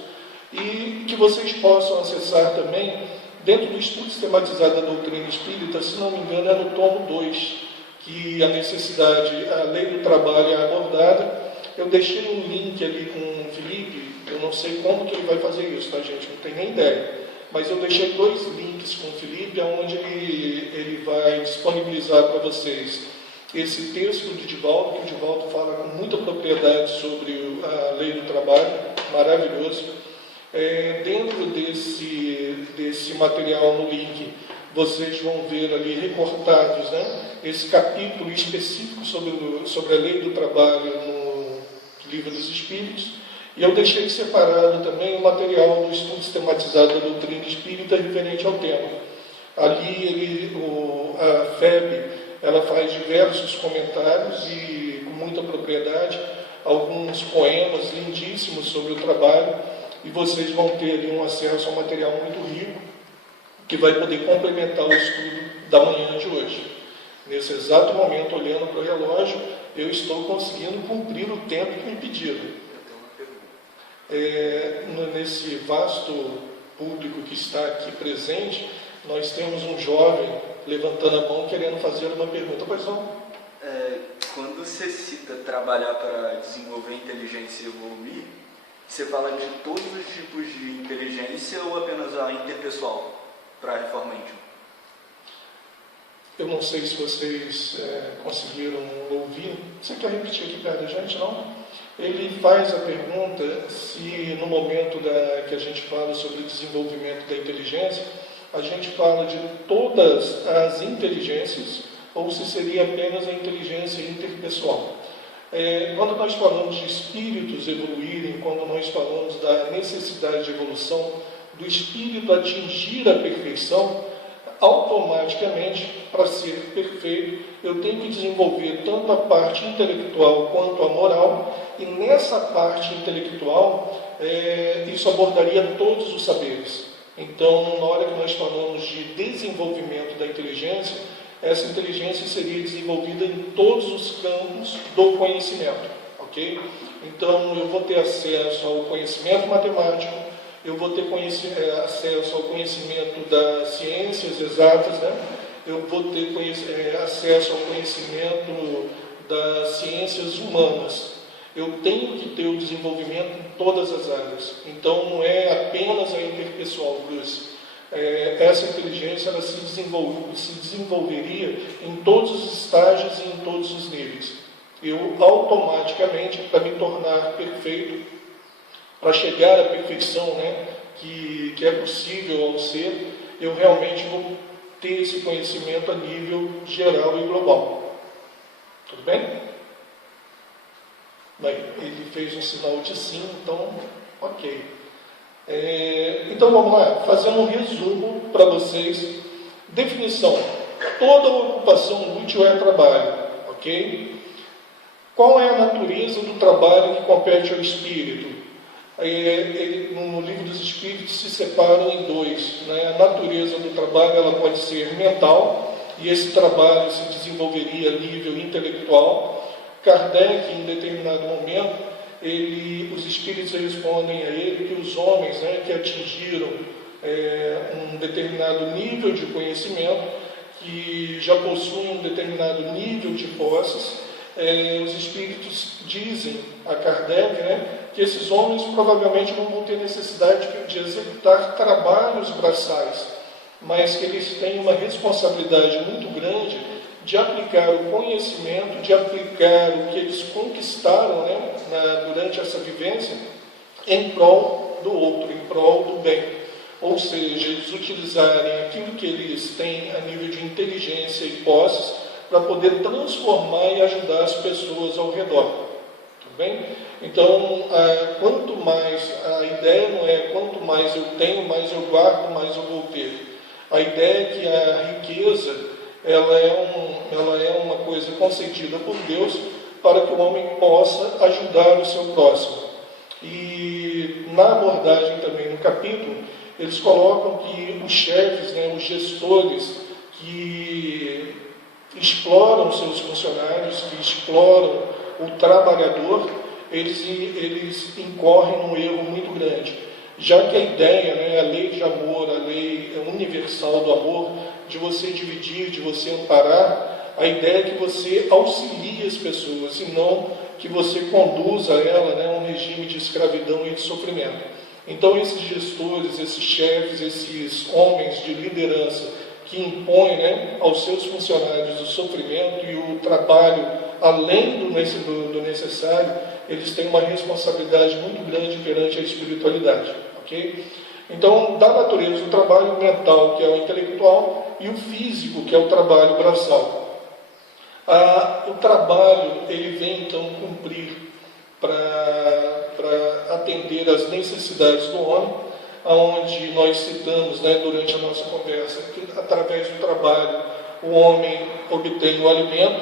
e que vocês possam acessar também dentro do estudo sistematizado da doutrina espírita, se não me engano, é no tomo 2, que a necessidade, a lei do trabalho é abordada. Eu deixei um link ali com o Felipe, eu não sei como que ele vai fazer isso, tá, gente? Não tenho nem ideia. Mas eu deixei 2 links com o Felipe, onde ele vai disponibilizar para vocês esse texto do Divaldo, que o Divaldo fala com muita propriedade sobre a lei do trabalho, maravilhoso. Dentro desse material no link, vocês vão ver ali recortados, né, esse capítulo específico sobre a lei do trabalho no Livro dos Espíritos. E eu deixei separado também o material do estudo sistematizado da doutrina espírita referente ao tema. Ali a FEB, ela faz diversos comentários e com muita propriedade, alguns poemas lindíssimos sobre o trabalho, e vocês vão ter ali um acesso a um material muito rico, que vai poder complementar o estudo da manhã de hoje. Nesse exato momento, olhando para o relógio, eu estou conseguindo cumprir o tempo que me pediram. Nesse vasto público que está aqui presente, nós temos um jovem levantando a mão querendo fazer uma pergunta. Pois não? Quando você cita trabalhar para desenvolver inteligência e evoluir, você fala de todos os tipos de inteligência ou apenas a interpessoal para a reforma íntima? Eu não sei se vocês conseguiram ouvir. Você quer repetir aqui perto da gente, não? Ele faz a pergunta se no momento que a gente fala sobre o desenvolvimento da inteligência, a gente fala de todas as inteligências ou se seria apenas a inteligência interpessoal. Quando nós falamos de espíritos evoluírem, quando nós falamos da necessidade de evolução, do espírito atingir a perfeição, automaticamente, para ser perfeito, eu tenho que desenvolver tanto a parte intelectual quanto a moral, e nessa parte intelectual, isso abordaria todos os saberes. Então, na hora que nós falamos de desenvolvimento da inteligência, essa inteligência seria desenvolvida em todos os campos do conhecimento, ok? Então, eu vou ter acesso ao conhecimento matemático, eu vou ter acesso ao conhecimento das ciências exatas, né? Eu vou ter acesso ao conhecimento das ciências humanas. Eu tenho que ter o desenvolvimento em todas as áreas. Então, não é apenas a interpessoal, Bruce. Essa inteligência ela se desenvolveria em todos os estágios e em todos os níveis. Eu, automaticamente, para me tornar perfeito, para chegar à perfeição, né, que é possível ao ser, eu realmente vou ter esse conhecimento a nível geral e global. Tudo bem? Bem, ele fez um sinal de sim, então, ok. Então vamos lá, fazendo um resumo para vocês. Definição: toda ocupação útil é trabalho, ok? Qual é a natureza do trabalho que compete ao espírito? No livro dos Espíritos se separam em dois, né? A natureza do trabalho ela pode ser mental, e esse trabalho se desenvolveria a nível intelectual. Kardec, em determinado momento, os espíritos respondem a ele que os homens, né, que atingiram um determinado nível de conhecimento, que já possuem um determinado nível de posses, os espíritos dizem a Kardec, né, que esses homens provavelmente não vão ter necessidade de executar trabalhos braçais, mas que eles têm uma responsabilidade muito grande de aplicar o conhecimento, de aplicar o que eles conquistaram, né, durante essa vivência, em prol do outro, em prol do bem. Ou seja, eles utilizarem aquilo que eles têm a nível de inteligência e posses para poder transformar e ajudar as pessoas ao redor. Tudo bem? Então, quanto mais, a ideia não é quanto mais eu tenho, mais eu guardo, mais eu vou ter. A ideia é que a riqueza ela é uma coisa concedida por Deus para que o homem possa ajudar o seu próximo. E na abordagem também, no capítulo, eles colocam que os chefes, né, os gestores que exploram seus funcionários, que exploram o trabalhador, eles incorrem num erro muito grande. Já que a ideia, né, a lei de amor, a lei universal do amor, de você dividir, de você amparar, a ideia é que você auxilie as pessoas e não que você conduza ela, né, a um regime de escravidão e de sofrimento. Então, esses gestores, esses chefes, esses homens de liderança que impõem, né, aos seus funcionários o sofrimento e o trabalho além do necessário, eles têm uma responsabilidade muito grande perante a espiritualidade. Okay? Então, da natureza do trabalho mental, que é o intelectual, e o físico, que é o trabalho braçal. O trabalho, ele vem então cumprir para atender às necessidades do homem, onde nós citamos, né, durante a nossa conversa, que através do trabalho o homem obtém o alimento,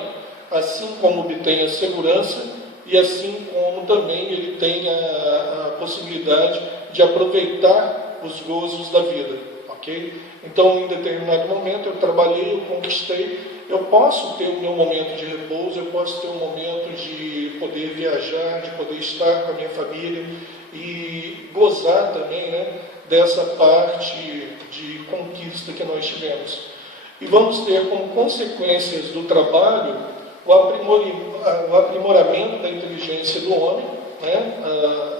assim como obtém a segurança, e assim como também ele tem a possibilidade de aproveitar os gozos da vida. Okay? Então, em determinado momento, eu trabalhei, eu conquistei, eu posso ter o meu momento de repouso, eu posso ter um momento de poder viajar, de poder estar com a minha família e gozar também, né, dessa parte de conquista que nós tivemos. E vamos ter como consequências do trabalho o aprimoramento da inteligência do homem, né,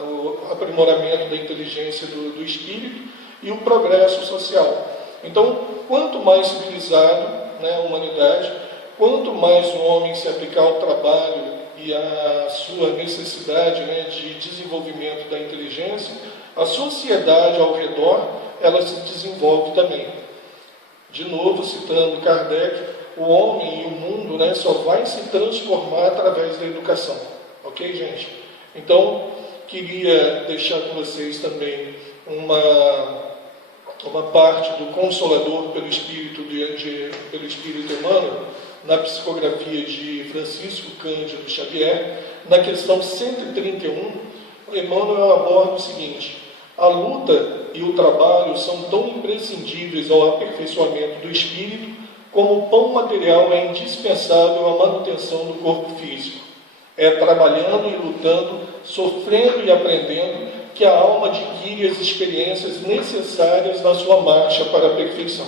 o aprimoramento da inteligência do espírito e o progresso social. Então, quanto mais civilizado, né, a humanidade, quanto mais o homem se aplicar ao trabalho e à sua necessidade, né, de desenvolvimento da inteligência, a sociedade ao redor, ela se desenvolve também. De novo, citando Kardec, o homem e o mundo, né, só vai se transformar através da educação. Ok, gente? Então, queria deixar com vocês também uma parte do Consolador pelo Espírito Emmanuel, na psicografia de Francisco Cândido Xavier, na questão 131, Emmanuel aborda o seguinte: a luta e o trabalho são tão imprescindíveis ao aperfeiçoamento do espírito como o pão material é indispensável à manutenção do corpo físico. É trabalhando e lutando, sofrendo e aprendendo, que a alma adquire as experiências necessárias na sua marcha para a perfeição.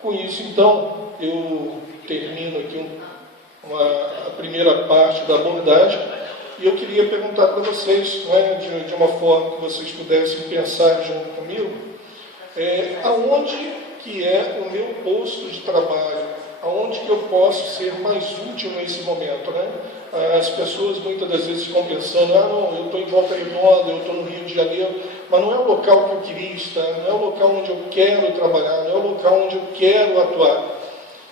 Com isso, então, eu termino aqui a primeira parte da abordagem e eu queria perguntar para vocês, né, de uma forma que vocês pudessem pensar junto comigo, aonde que é o meu posto de trabalho, aonde que eu posso ser mais útil nesse momento, né? As pessoas muitas das vezes ficam pensando, não, eu estou em Volta Redonda, eu estou no Rio de Janeiro, mas não é o local que eu queria estar, não é o local onde eu quero trabalhar, não é o local onde eu quero atuar.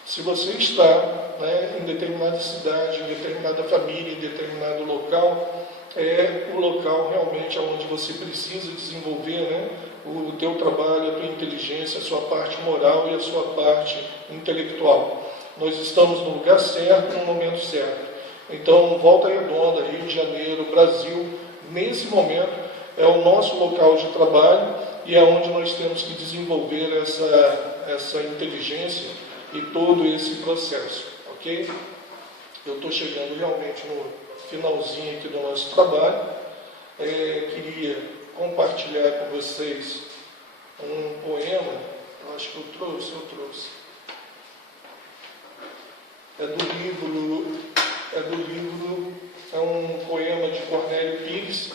Se você está, né, em determinada cidade, em determinada família, em determinado local, é o local realmente onde você precisa desenvolver, né, o teu trabalho, a tua inteligência, a sua parte moral e a sua parte intelectual. Nós estamos no lugar certo, no momento certo. Então, Volta Redonda, Rio de Janeiro, Brasil, nesse momento é o nosso local de trabalho e é onde nós temos que desenvolver essa inteligência e todo esse processo, ok? Eu estou chegando realmente no finalzinho aqui do nosso trabalho. Queria compartilhar com vocês um poema, eu acho que eu trouxe. É um poema de Cornélio Pires,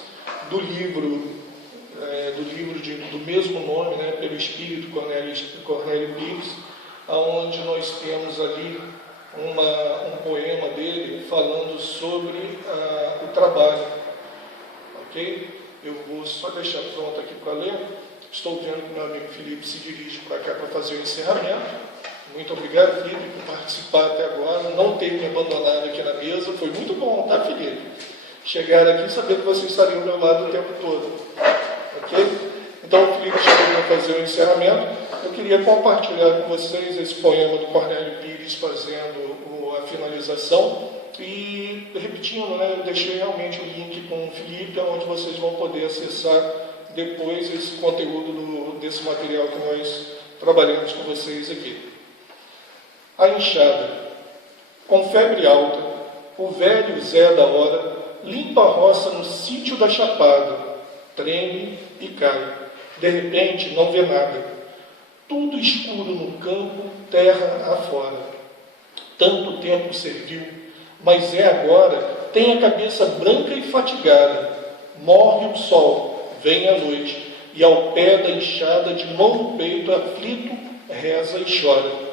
do livro do mesmo nome, né, pelo Espírito Cornélio Pires, onde nós temos ali um poema dele falando sobre o trabalho. Ok? Eu vou só deixar pronto aqui para ler. Estou vendo que meu amigo Felipe se dirige para cá para fazer o encerramento. Muito obrigado, Felipe, por participar até agora, não ter me abandonado aqui na mesa. Foi muito bom, tá, Felipe? Chegar aqui e saber que você estaria ao meu lado o tempo todo. Ok? Então, o Felipe chegou para fazer o encerramento. Eu queria compartilhar com vocês esse poema do Cornélio Pires fazendo a finalização. E, repetindo, né, eu deixei realmente o link com o Felipe, onde vocês vão poder acessar depois esse conteúdo desse material que nós trabalhamos com vocês aqui. A enxada. Com febre alta, o velho Zé da hora limpa a roça no sítio da Chapada, treme e cai. De repente, não vê nada. Tudo escuro no campo, terra afora. Tanto tempo serviu, mas agora, tem a cabeça branca e fatigada. Morre o sol, vem a noite, e ao pé da enxada, de mão no peito, aflito, reza e chora.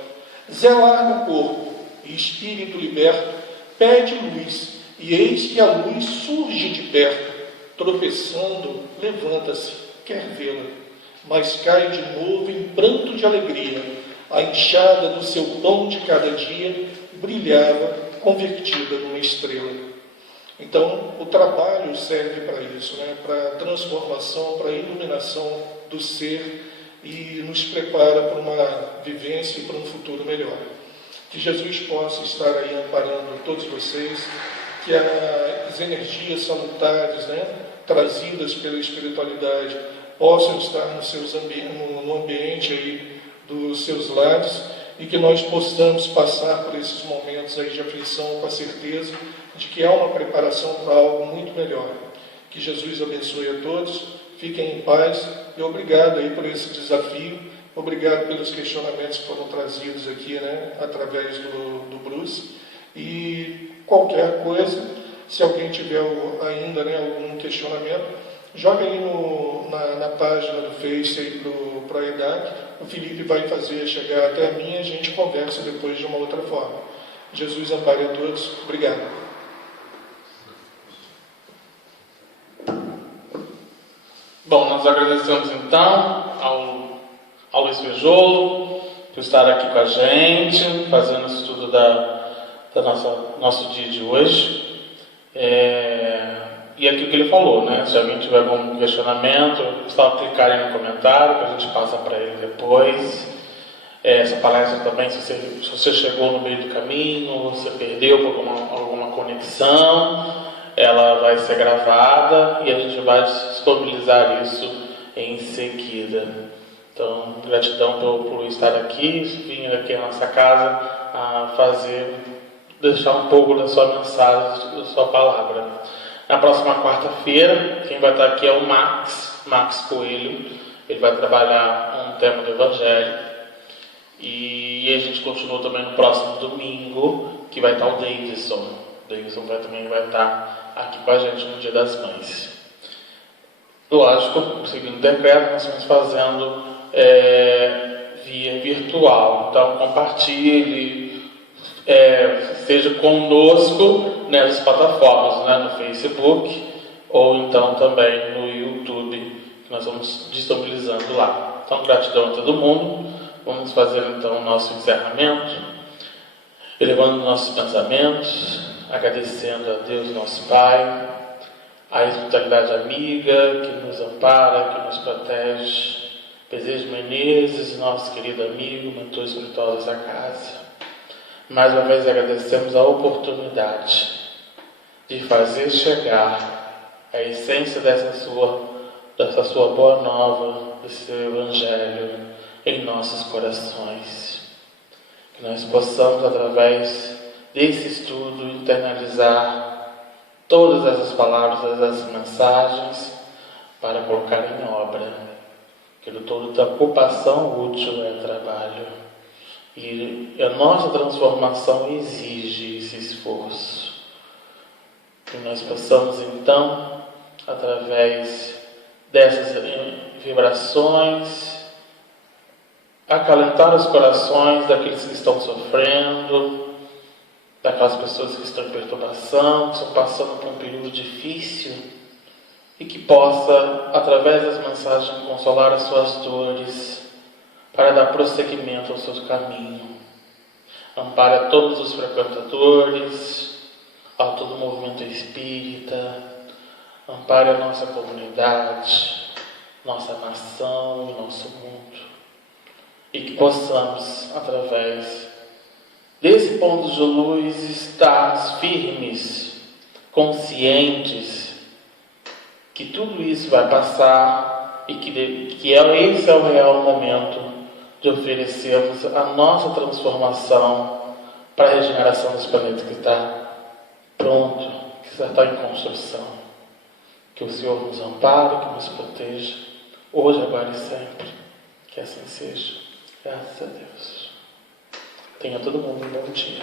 Zé larga o corpo, e espírito liberto, pede luz, e eis que a luz surge de perto. Tropeçando, levanta-se, quer vê-la, mas cai de novo em pranto de alegria. A enxada do seu pão de cada dia brilhava, convertida numa estrela. Então, o trabalho serve para isso, né? Para a transformação, para a iluminação do ser e nos prepara para uma vivência e para um futuro melhor. Que Jesus possa estar aí amparando todos vocês, que as energias salutares, né, trazidas pela espiritualidade possam estar no ambiente aí dos seus lares e que nós possamos passar por esses momentos aí de aflição com a certeza de que há uma preparação para algo muito melhor. Que Jesus abençoe a todos, fiquem em paz e obrigado aí por esse desafio, obrigado pelos questionamentos que foram trazidos aqui, né, através do Bruce. E qualquer coisa, se alguém tiver ainda, né, algum questionamento, joga aí na página do Face aí para a EDAC. O Felipe vai fazer chegar até a mim e a gente conversa depois de uma outra forma. Jesus ampare a todos. Obrigado. Bom, nós agradecemos então ao Luiz Feijolo por estar aqui com a gente, fazendo o estudo nosso dia de hoje. E aquilo que ele falou, né? Se alguém tiver algum questionamento, só clicar aí no comentário que a gente passa para ele depois. Essa palestra também, se você chegou no meio do caminho, você perdeu por alguma conexão, ela vai ser gravada e a gente vai disponibilizar isso em seguida. Então, gratidão por estar aqui, vir aqui na nossa casa a deixar um pouco da sua mensagem, da sua palavra. Na próxima quarta-feira, quem vai estar aqui é o Max Coelho. Ele vai trabalhar um tema do Evangelho. E a gente continua também no próximo domingo, que vai estar o Davidson. O Davidson também vai estar aqui com a gente no Dia das Mães. Lógico, seguindo o decreto, nós estamos fazendo via virtual. Então, compartilhe, seja conosco nessas plataformas, né, no Facebook ou então também no YouTube, que nós vamos disponibilizando lá. Então, gratidão a todo mundo. Vamos fazer então o nosso encerramento, elevando nossos pensamentos, agradecendo a Deus, nosso Pai, a espiritualidade amiga que nos ampara, que nos protege. Desejo Menezes, nosso querido amigo, mentor espiritual dessa casa. Mais uma vez agradecemos a oportunidade de fazer chegar a essência dessa sua boa nova, desse Evangelho em nossos corações. Que nós possamos, através desse estudo, internalizar todas essas palavras, todas essas mensagens, para colocar em obra. Que toda ocupação útil é trabalho. E a nossa transformação exige esse esforço. Que nós possamos, então, através dessas vibrações, acalentar os corações daqueles que estão sofrendo, daquelas pessoas que estão em perturbação, que estão passando por um período difícil, e que possa, através das mensagens, consolar as suas dores, para dar prosseguimento ao seu caminho. Ampare a todos os frequentadores, a todo o movimento espírita, ampare a nossa comunidade, nossa nação e nosso mundo. E que possamos, através desse ponto de luz, estar firmes, conscientes que tudo isso vai passar e que esse é o real momento de oferecermos a nossa transformação para a regeneração desse planeta que está pronto, que já está em construção. Que o Senhor nos ampare, que nos proteja, hoje, agora e sempre. Que assim seja. Graças a Deus. Tenha todo mundo um bom dia.